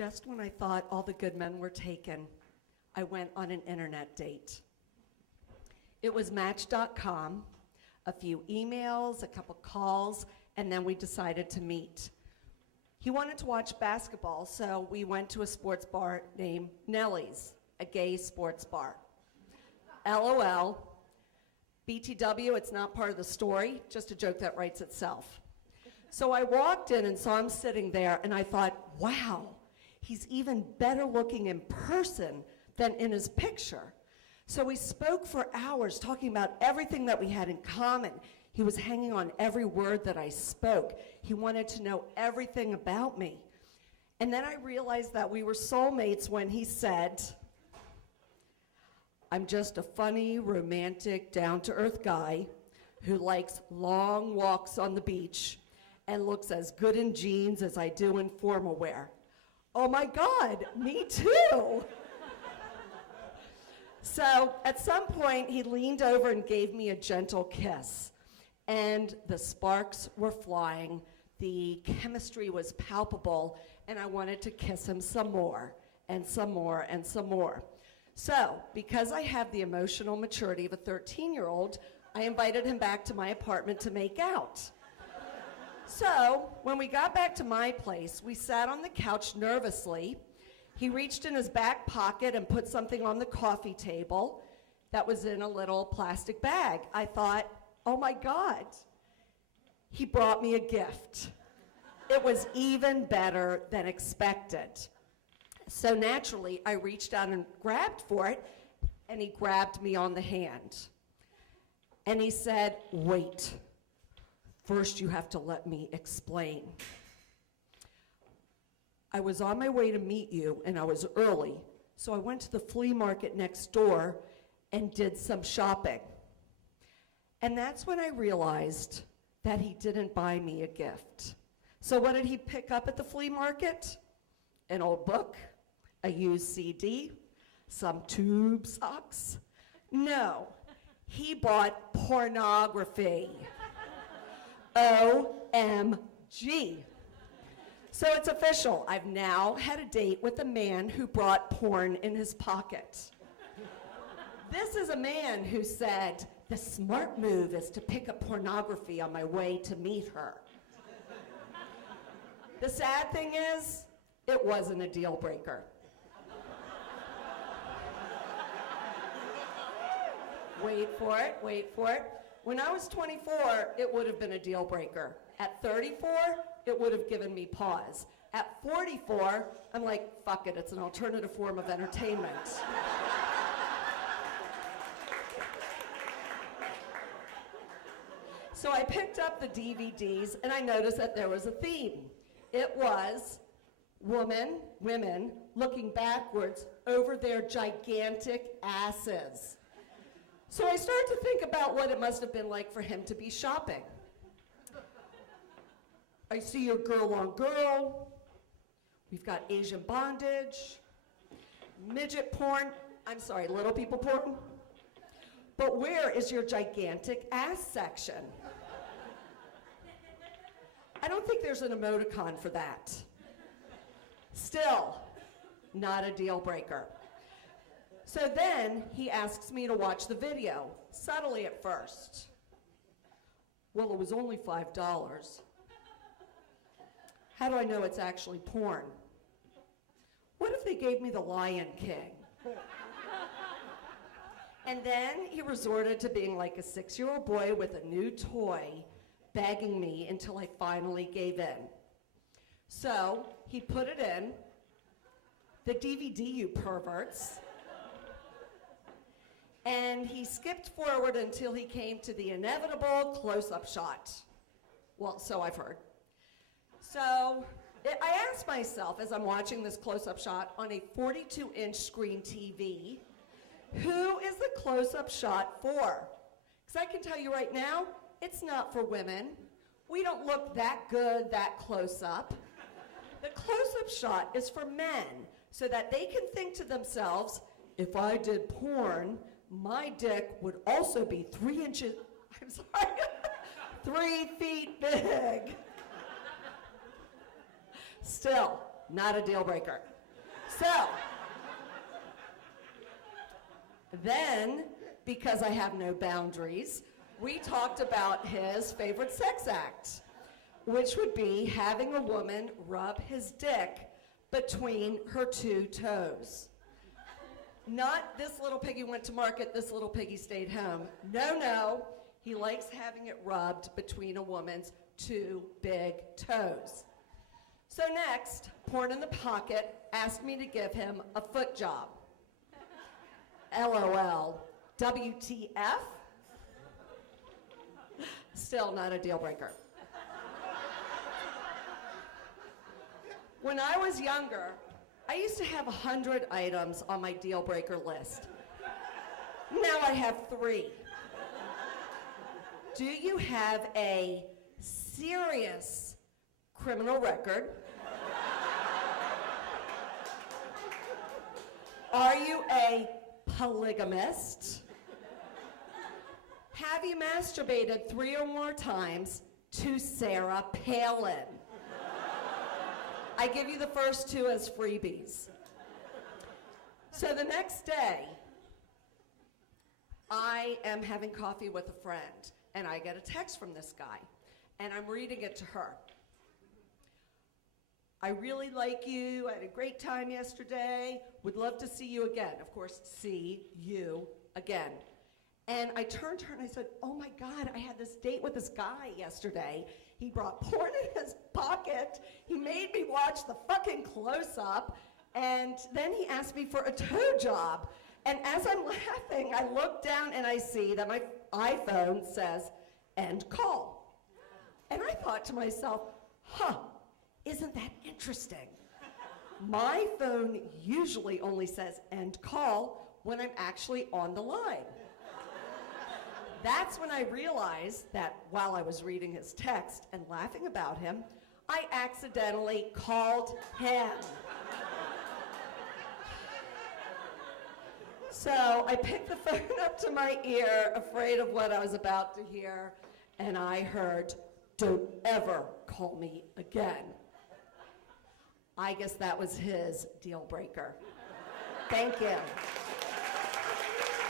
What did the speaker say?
Just when I thought all the good men were taken, I went on an internet date. It was Match.com, a few emails, a couple calls, and then we decided to meet. He wanted to watch basketball, so we went to a sports bar named Nellie's, a gay sports bar. LOL, BTW, it's not part of the story, just a joke that writes itself. So I walked in and saw him sitting there, and I thought, wow, he's even better looking in person than in his picture. So we spoke for hours talking about everything that we had in common. He was hanging on every word that I spoke. He wanted to know everything about me. And then I realized that we were soulmates when he said, I'm just a funny, romantic, down-to-earth guy who likes long walks on the beach and looks as good in jeans as I do in formal wear. Oh my God, me too. So at some point, he leaned over and gave me a gentle kiss. And the sparks were flying, the chemistry was palpable, and I wanted to kiss him some more, and some more, and some more. So, because I have the emotional maturity of a 13-year-old, I invited him back to my apartment to make out. So, when we got back to my place, we sat on the couch nervously. He reached in his back pocket and put something on the coffee table that was in a little plastic bag. I thought, oh my God, he brought me a gift. It was even better than expected. So naturally, I reached out and grabbed for it, and he grabbed me on the hand. And he said, wait, first you have to let me explain. I was on my way to meet you, and I was early, so I went to the flea market next door and did some shopping. And that's when I realized that he didn't buy me a gift. So what did he pick up at the flea market? An old book, a used CD, some tube socks? No, he bought pornography. OMG. So it's official. I've now had a date with a man who brought porn in his pocket. This is a man who said, the smart move is to pick up pornography on my way to meet her. The sad thing is, it wasn't a deal breaker. Wait for it, wait for it. When I was 24, it would have been a deal breaker. At 34, it would have given me pause. At 44, I'm like, fuck it, it's an alternative form of entertainment. So I picked up the DVDs and I noticed that there was a theme. It was women looking backwards over their gigantic asses. So I started to think about what it must have been like for him to be shopping. I see your girl on girl. We've got Asian bondage, midget porn. I'm sorry, little people porn. But where is your gigantic ass section? I don't think there's an emoticon for that. Still, not a deal breaker. So then he asks me to watch the video, subtly at first. Well, it was only $5. How do I know it's actually porn? What if they gave me The Lion King? And then he resorted to being like a 6-year-old boy with a new toy, begging me until I finally gave in. So he put it in, the DVD, you perverts, and he skipped forward until he came to the inevitable close-up shot. Well, so I've heard. So I asked myself, as I'm watching this close-up shot on a 42-inch screen TV, who is the close-up shot for? Because I can tell you right now, it's not for women. We don't look that good that close up. The close-up shot is for men, so that they can think to themselves, if I did porn, my dick would also be 3 inches, I'm sorry, 3 feet big. Still, not a deal breaker. So, then, because I have no boundaries, we talked about his favorite sex act, which would be having a woman rub his dick between her two toes. Not this little piggy went to market, this little piggy stayed home. No, no, he likes having it rubbed between a woman's two big toes. So next, Porn in the Pocket asked me to give him a foot job. LOL. WTF? Still not a deal breaker. When I was younger, I used to have 100 items on my deal breaker list. Now I have 3. Do you have a serious criminal record? Are you a polygamist? Have you masturbated 3 or more times to Sarah Palin? I give you the first 2 as freebies. So the next day, I am having coffee with a friend, and I get a text from this guy, and I'm reading it to her. I really like you. I had a great time yesterday. Would love to see you again. Of course, see you again. And I turned to her and I said, oh my God, I had this date with this guy yesterday. He brought porn in his pocket. He made me watch the fucking close-up. And then he asked me for a toe job. And as I'm laughing, I look down and I see that my iPhone says, end call. And I thought to myself, isn't that interesting? My phone usually only says end call when I'm actually on the line. That's when I realized that while I was reading his text and laughing about him, I accidentally called him. So I picked the phone up to my ear, afraid of what I was about to hear, and I heard, don't ever call me again. I guess that was his deal breaker. Thank you.